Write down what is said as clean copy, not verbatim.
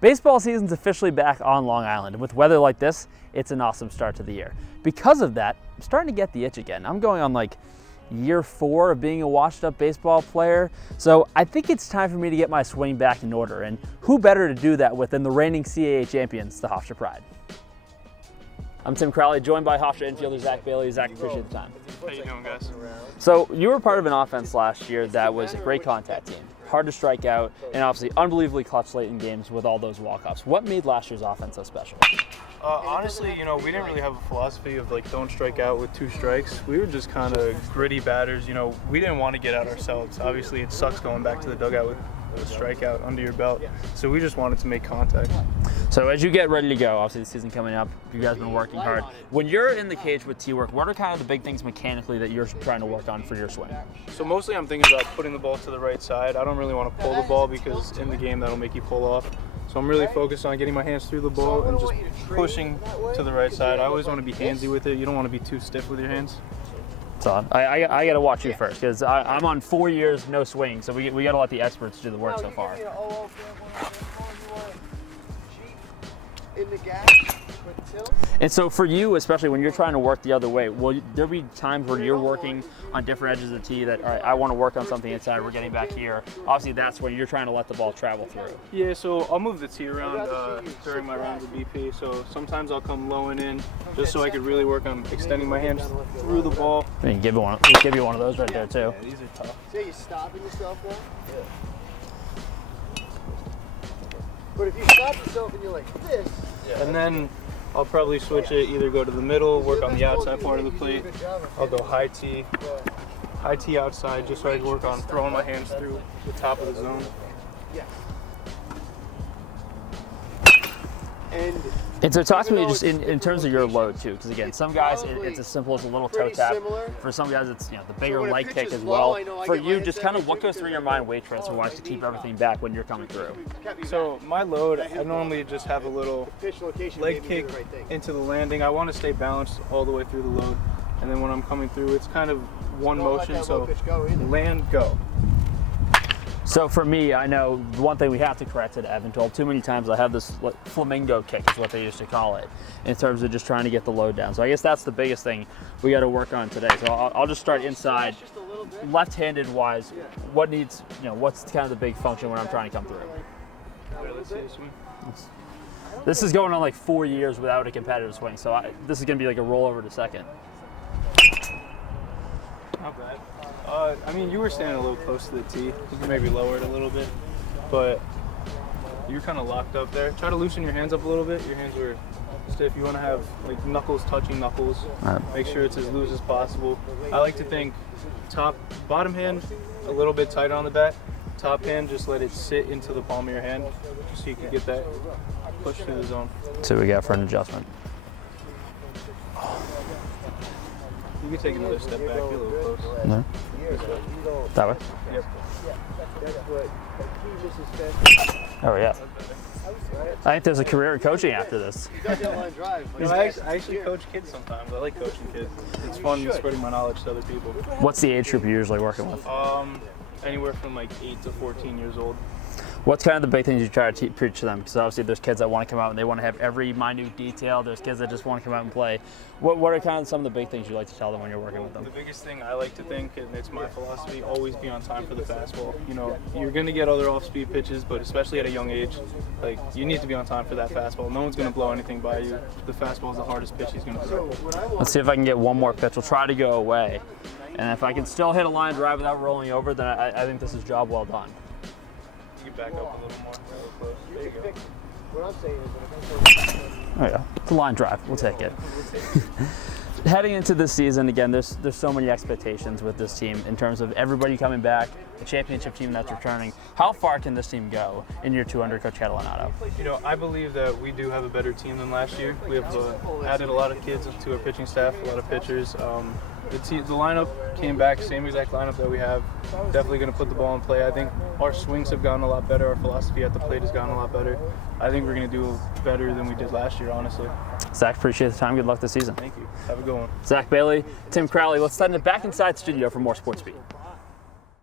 Baseball season's officially back on Long Island, and with weather like this, it's an awesome start to the year. Because of that, I'm starting to get the itch again. I'm going on like year 4 of being a washed-up baseball player, so I think it's time for me to get my swing back in order, and who better to do that with than the reigning CAA champions, the Hofstra Pride. I'm Tim Crowley, joined by Hofstra infielder Zach Bailey. Zach, appreciate the time. How you doing, guys? So you were part of an offense last year that was a great contact team, hard to strike out, and obviously unbelievably clutch late in games with all those walk-offs. What made last year's offense so special? Honestly, we didn't really have a philosophy of like don't strike out with 2 strikes. We were just kind of gritty batters. We didn't want to get out ourselves. Obviously, it sucks going back to the dugout with a strikeout under your belt. So we just wanted to make contact. So as you get ready to go, obviously the season coming up, you guys have been working hard. When you're in the cage with T-work, what are kind of the big things mechanically that you're trying to work on for your swing? So mostly I'm thinking about putting the ball to the right side. I don't really want to pull the ball because in the game that'll make you pull off. So I'm really focused on getting my hands through the ball and just pushing to the right side. I always want to be handsy with it. You don't want to be too stiff with your hands. So I got to watch you first because I'm on 4 years no swing, so we got to let the experts do the work so far. And so for you, especially when you're trying to work the other way, will there be times where you're working on different edges of the tee that, all right, I want to work on something inside, we're getting back here. Obviously, that's when you're trying to let the ball travel through. Yeah, so I'll move the tee around during my round of BP. So sometimes I'll come low and in just so I could really work on extending my hands through the ball. I mean, give you one of those right there, too. Yeah, these are tough. So you're stopping yourself then? Yeah. But if you stop yourself and you're like this, and then I'll probably switch it, either go to the middle, work on the outside part of the plate. I'll go high tee outside just so I can work on throwing my hands through the top of the zone. And so talk to me just in terms of your load too, because again, some guys it's as simple as a little toe tap. For some guys, it's the bigger leg kick as well. For you, just kind of what goes through your mind weight transfer wise to keep everything back when you're coming through? So my load, I normally just have a little leg kick into the landing. I want to stay balanced all the way through the load, and then when I'm coming through, it's kind of one motion. So land, go. So for me, I know one thing we have to correct at Evan told too many times I have this flamingo kick is what they used to call it in terms of just trying to get the load down. So I guess that's the biggest thing we got to work on today. So I'll just start inside, left-handed wise. What needs, what's kind of the big function when I'm trying to come through? Right, let's see this one. This is going on like 4 years without a competitive swing. So this is going to be like a rollover to second. Not bad. I mean, you were standing a little close to the tee. You can maybe lower it a little bit, but you're kind of locked up there. Try to loosen your hands up a little bit. Your hands were stiff. You want to have like knuckles touching knuckles. Make sure it's as loose as possible. I like to think bottom hand a little bit tighter on the bat. Top hand, just let it sit into the palm of your hand, just so you can get that push through the zone. So we got for an adjustment. You can take another step back. You're a little close. No. That way? Yep. Oh, yeah. I think there's a career in coaching after this. I actually coach kids sometimes. I like coaching kids. It's fun spreading my knowledge to other people. What's the age group you're usually working with? Anywhere from like 8 to 14 years old. What's kind of the big things you try to preach to them? Because obviously there's kids that want to come out and they want to have every minute detail. There's kids that just want to come out and play. What are kind of some of the big things you like to tell them when you're working with them? The biggest thing I like to think, and it's my philosophy, always be on time for the fastball. You're going to get other off-speed pitches, but especially at a young age, like you need to be on time for that fastball. No one's going to blow anything by you. The fastball is the hardest pitch he's going to throw. Let's see if I can get one more pitch. We'll try to go away. And if I can still hit a line drive without rolling over, then I think this is job well done. Back up a little more. Close. There you go. What I'm saying is, oh yeah, it's a line drive. We'll take it. Heading into this season, again, there's so many expectations with this team in terms of everybody coming back, the championship team that's returning. How far can this team go in year 2 under Coach Catalanato? I believe that we do have a better team than last year. We have added a lot of kids to our pitching staff, a lot of pitchers. The lineup came back, same exact lineup that we have. Definitely going to put the ball in play. I think our swings have gotten a lot better. Our philosophy at the plate has gotten a lot better. I think we're going to do better than we did last year, honestly. Zach, appreciate the time. Good luck this season. Thank you. Have a good one. Zach Bailey, Tim Crowley. Let's send it back inside the studio for more Sports Beat.